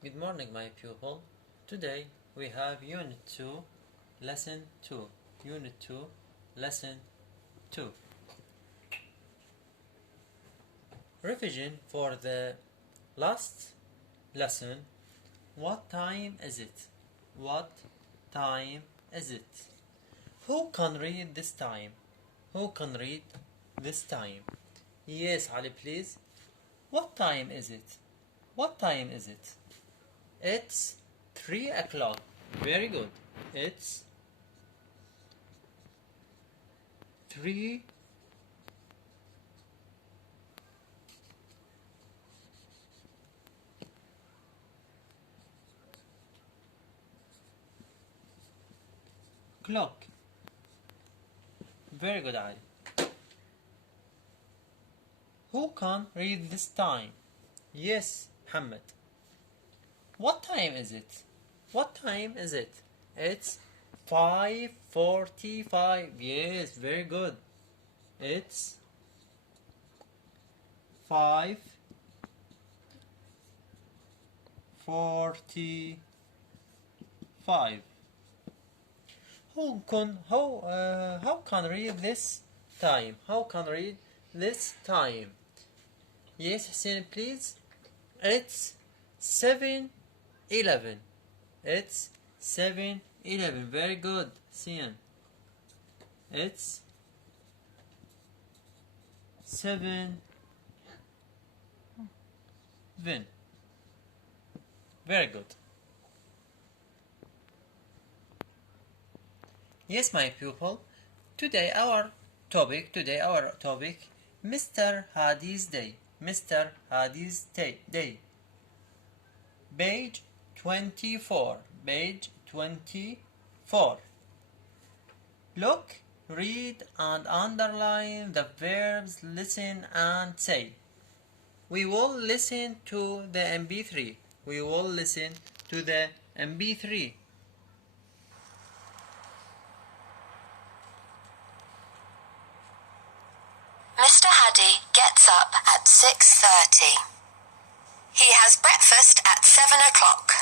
Good morning, my pupil. Today we have Unit 2, Lesson 2. Unit 2, Lesson 2. Revision for the last lesson. What time is it? What time is it? Who can read this time? Who can read this time? Yes, Ali, please. What time is it? What time is it? It's 3 o'clock. Very good. It's 3 o'clock. Very good, Ali. Who can read this time? Yes, Muhammad. What time is it? What time is it? It's 5:45. Yes, very good. It's 5:45. How can read this time? How can read this time? Yes, Hussein, please. It's 7:11. It's 7:11. Very good, Sian. It's 7. Very good. Yes, my pupil. Today our topic, Mr. Hadi's Day. Mr. Hadi's Day. Page 24. Page 24. Look, read and underline the verbs listen and say. We will listen to the MP3. We will listen to the MP3. Mr. Hadi gets up at 6:30. He has breakfast at 7 o'clock.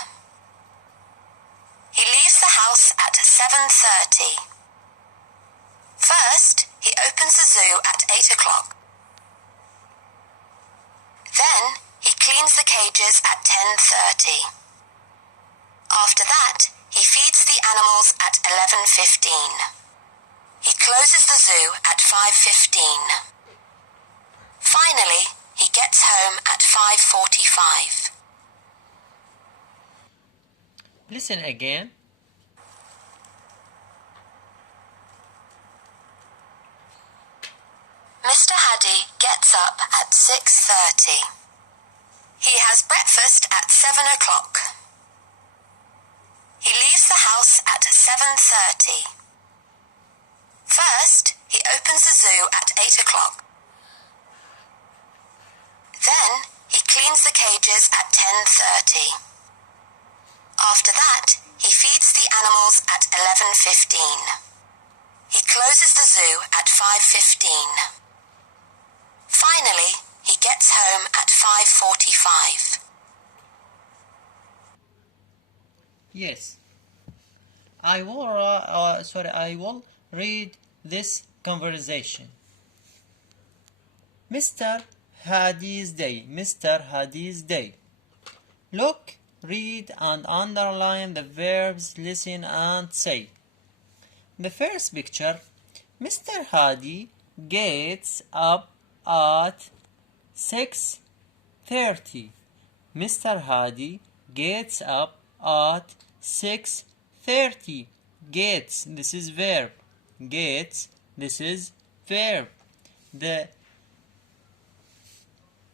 He leaves the house at 7:30. First, he opens the zoo at 8 o'clock. Then, he cleans the cages at 10:30. After that, he feeds the animals at 11:15. He closes the zoo at 5:15. Finally, he gets home at 5:45. Listen again. Mr. Hadi gets up at 6:30. He has breakfast at 7 o'clock. He leaves the house at 7:30. First, he opens the zoo at 8 o'clock. Then, he cleans the cages at 10:30. After that, he feeds the animals at 11:15. He closes the zoo at 5:15. Finally, he gets home at 5:45. Yes. I will read this conversation. Mr. Hadi's Day. Mr. Hadi's Day. Look, read and underline the verbs listen and say. The first picture, Mr. Hadi gets up at 6:30. Mr. Hadi gets up at 6:30. Gets, this is verb. Gets, this is verb. The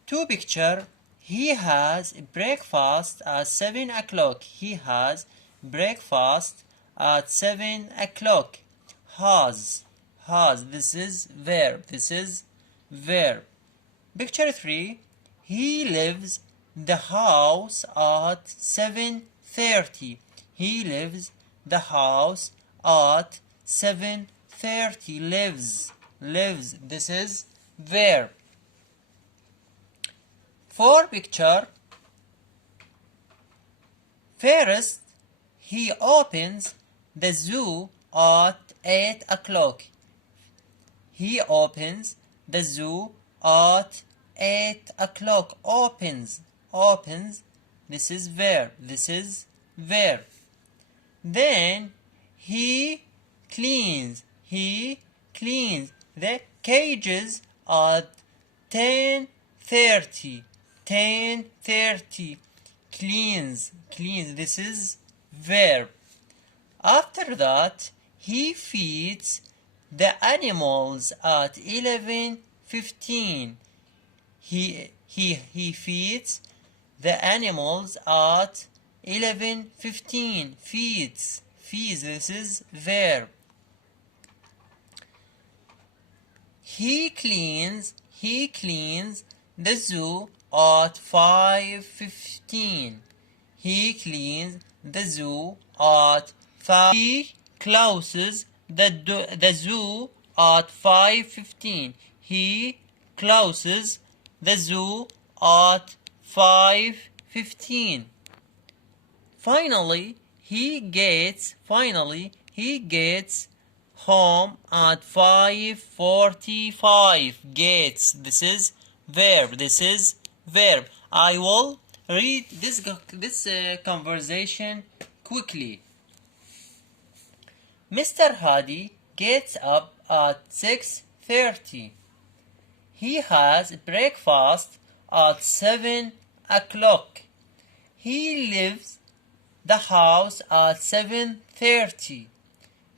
two picture, he has breakfast at 7 o'clock. He has breakfast at 7 o'clock. Has, this is verb. This is verb. Picture 3, he leaves the house at 7:30. He leaves the house at 7:30. Lives, this is verb. 4 picture, First, he opens the zoo at 8 o'clock. He opens the zoo at 8 o'clock. Opens. This is verb. Then he cleans the cages at 10:30. Cleans. This is verb. After that, he feeds the animals at 11:15. He feeds the animals at 11:15. Feeds. This is verb. He cleans the zoo at 5:15. He cleans the zoo at 5. He closes the zoo at 5:15. He closes the zoo at 5:15. Finally, he gets home at 5:45. Gets. This is verb. I will read this conversation quickly. Mr. Hadi gets up at 6:30. He has breakfast at 7 o'clock. He leaves the house at 7:30.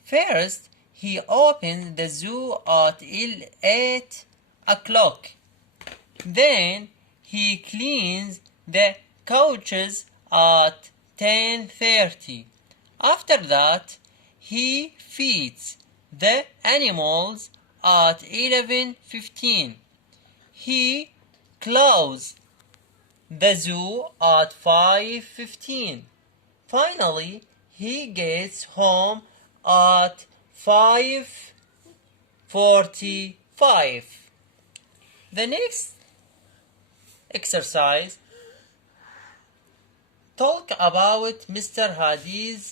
First, he opens the zoo at 8 o'clock. Then he cleans the couches at 10:30. After that, he feeds the animals at 11:15. He closes the zoo at 5:15. Finally, he gets home at 5:45. The next exercise, talk about Mr. Hadi's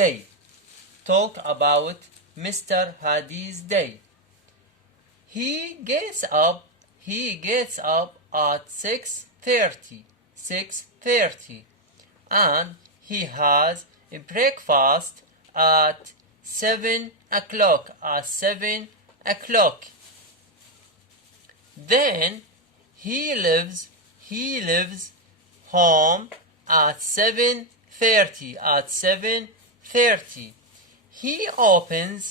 day. He gets up at 6:30 and he has a breakfast at 7 o'clock. Then he leaves home at 7:30. He opens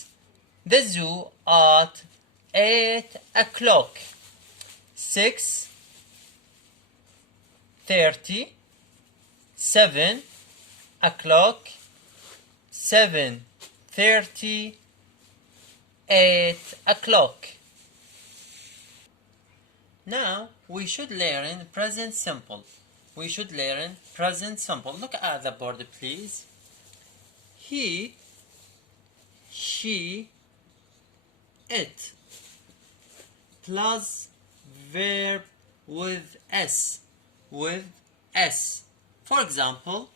the zoo at 8 o'clock. 6:30, 7 o'clock, 7:30, 8 o'clock. Now we should learn present simple. Look at the board, please. He, she, it. Plus verb with s. For example,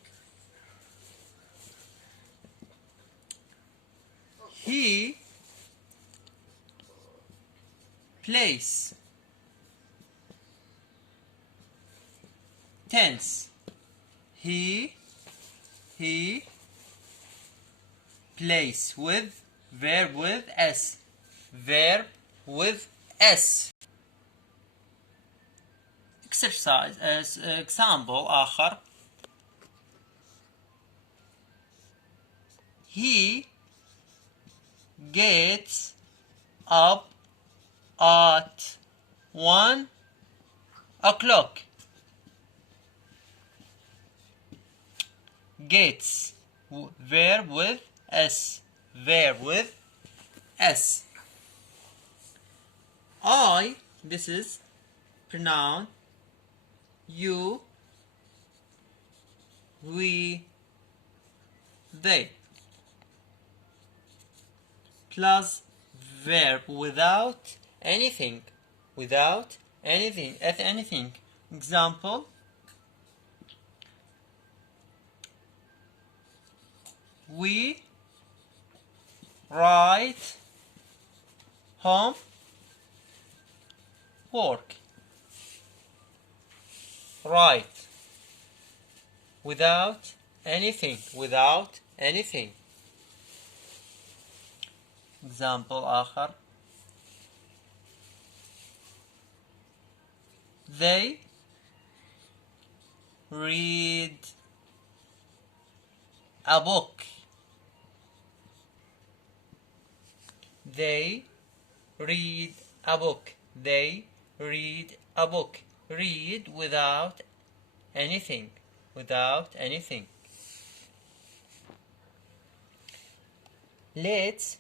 he plays. Tense. He plays with verb with s. Exercise as example آخر. He gets up at 1 o'clock. Gets, verb with s. I, this is pronoun. You, we, they. Plus verb without anything. Example, we write home work. Write without anything. example آخر. They read a book. They read a book. They read a book. Read without anything. Let's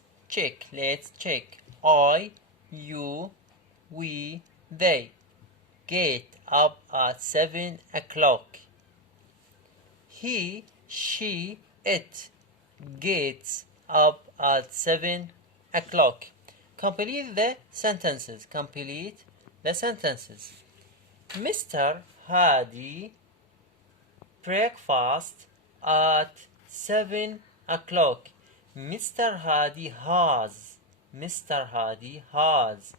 check. I, you, we, they get up at 7 o'clock. He, she, it gets up at 7 o'clock. Complete the sentences. Mr. Hadi breakfast at 7 o'clock. Mr. Hadi has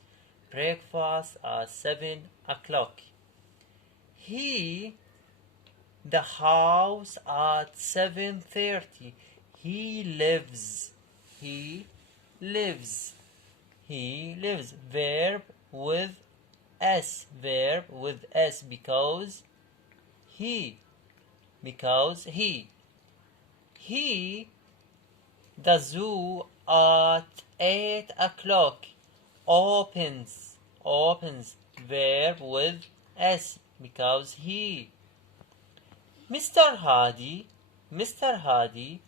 breakfast at 7 o'clock. He the house at 7:30. He lives. Verb with s because he. The zoo at 8 o'clock opens. Verb with s because he. Mr. Hadi,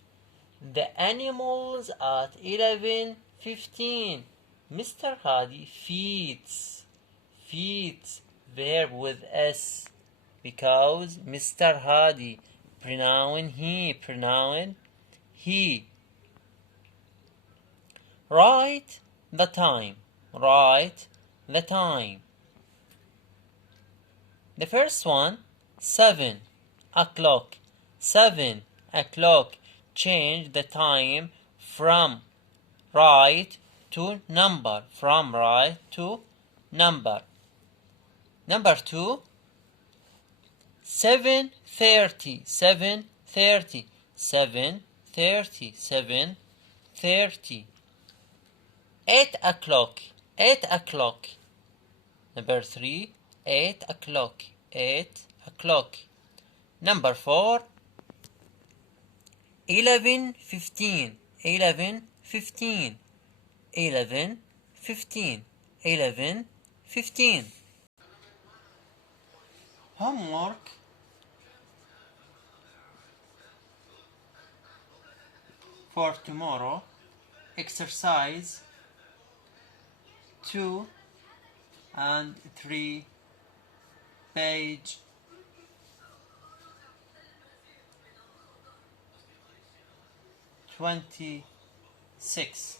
the animals at 11:15. Mr. Hadi feeds. Verb with s because Mr. Hadi. Pronoun he. Write the time. The first one, 7 o'clock. Change the time from right to number. Number 2, 7:30. 8 o'clock. Number 3, 8 o'clock. Number 4, 11:15. 11:15. Homework for tomorrow. Exercise 2 and 3, page 26.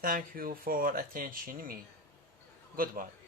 Thank you for attention me. Goodbye.